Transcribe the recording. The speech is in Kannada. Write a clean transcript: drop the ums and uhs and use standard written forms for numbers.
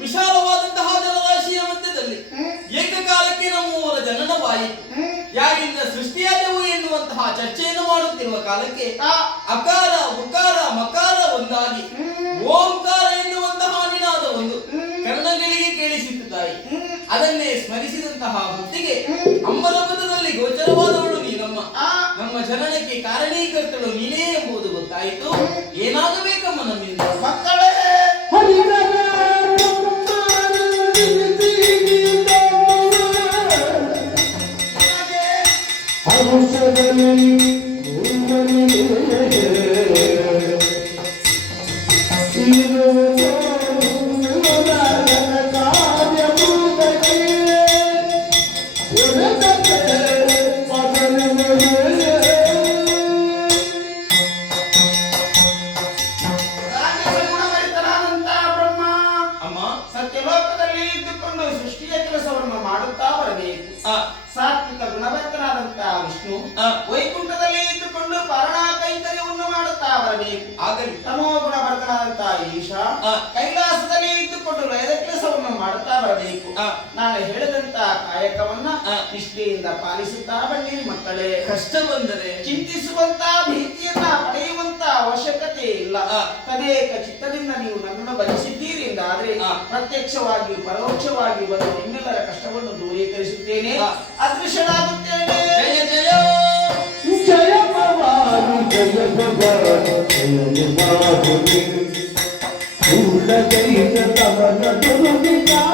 ವಿಶಾಲವಾದಂತಹ ಜಲರಾಶಿಯ ಮಧ್ಯದಲ್ಲಿ ಏಕಕಾಲಕ್ಕೆ ನಮ್ಮೂರ ಜನನವಾಯಿತು. ಯಾರಿಂದ ಸೃಷ್ಟಿಯಾದವು ಎನ್ನುವಂತಹ ಚರ್ಚೆಯನ್ನು ಮಾಡುತ್ತಿರುವ ಕಾಲಕ್ಕೆ ಅಕಾರ ಉಕಾರ ಮಕಾರ ಒಂದಾಗಿ ಓಂಕಾರ ಎನ್ನುವಂತಹ ನಿನಾದ ಒಂದು ಕರ್ಣಗಳಿಗೆ ಕೇಳಿಸಿತು ತಾಯಿ. ಅದನ್ನೇ ಸ್ಮರಿಸಿದಂತಹ ಹೊತ್ತಿಗೆ ಅಂಬಲಪದದಲ್ಲಿ ಗೋಚರವಾದವಳು ನೀನಮ್ಮ. ನಮ್ಮ ಜನನಕ್ಕೆ ಕಾರಣೀಕರ್ತಳು ನೀನೇ ಎಂಬುದು ಗೊತ್ತಾಯಿತು. ಏನಾಗಬೇಕಮ್ಮ ನಮ್ಮಿಂದ? ಮಕ್ಕಳೇ ಸತ್ಯಲೋಕದಲ್ಲಿ ಇದ್ದುಕೊಂಡು ಸೃಷ್ಟಿಯ ಕೆಲಸವನ್ನು ಮಾಡುತ್ತಾ ಬರಬೇಕು. ಸಾತ್ವಿಕ ಗುಣವಂತನಾದಂತಹ ವಿಷ್ಣು ವೈಕುಂಠದಲ್ಲಿ ಇದ್ದುಕೊಂಡು ಪಾರಣಾ ಕೈಂಕರ್ಯವನ್ನು ಮಾಡುತ್ತಾ ಬರಬೇಕು. ಆಗಲಿ ತಮೋ ಗುಣವಂತನಾದಂತಹ ಈಶ ಕೈಲಾಸದಲ್ಲಿ ಇದ್ದುಕೊಂಡು ಲಯದ ಕೆಲಸವನ್ನು ಮಾಡುತ್ತಾ ಬರಬೇಕು. ನಾನು ಹೇಳಿದಂತಹ ಕಾಯಕವನ್ನ ನಿಷ್ಠೆಯಿಂದ ಪಾಲಿಸುತ್ತಾ ಬನ್ನಿರಿ ಮಕ್ಕಳೇ. ಕಷ್ಟ ಬಂದರೆ ಚಿಂತಿಸುವಂತ ಭೀತಿಯನ್ನ ಪಡೆಯುವಂತ ಅವಶ್ಯಕತೆ ಇಲ್ಲ. ತದೇಕ ಚಿತ್ತದಿಂದ ನೀವು ನನ್ನನ್ನು ಭಜಿಸಿದ್ದೀರಿ ಎಂದಾದ್ರೆ ಪ್ರತ್ಯಕ್ಷವಾಗಿ ಪರೋಕ್ಷವಾಗಿ ಬಂದು ನಿಮ್ಮೆಲ್ಲರ ಕಷ್ಟವನ್ನು ದೂರೀಕರಿಸುತ್ತೇನೆ, ಅದೃಶ್ಯನಾಗುತ್ತೇನೆ. ಜಯ ಜಯ ಜಯ ಭವಾನಿ ಜಯ ಭವಾನಿ ಜಯ ಭವಾನಿ ಪೂರ್ಣ ಜಯ ತವನ ದುರ್ವಿಕಾರ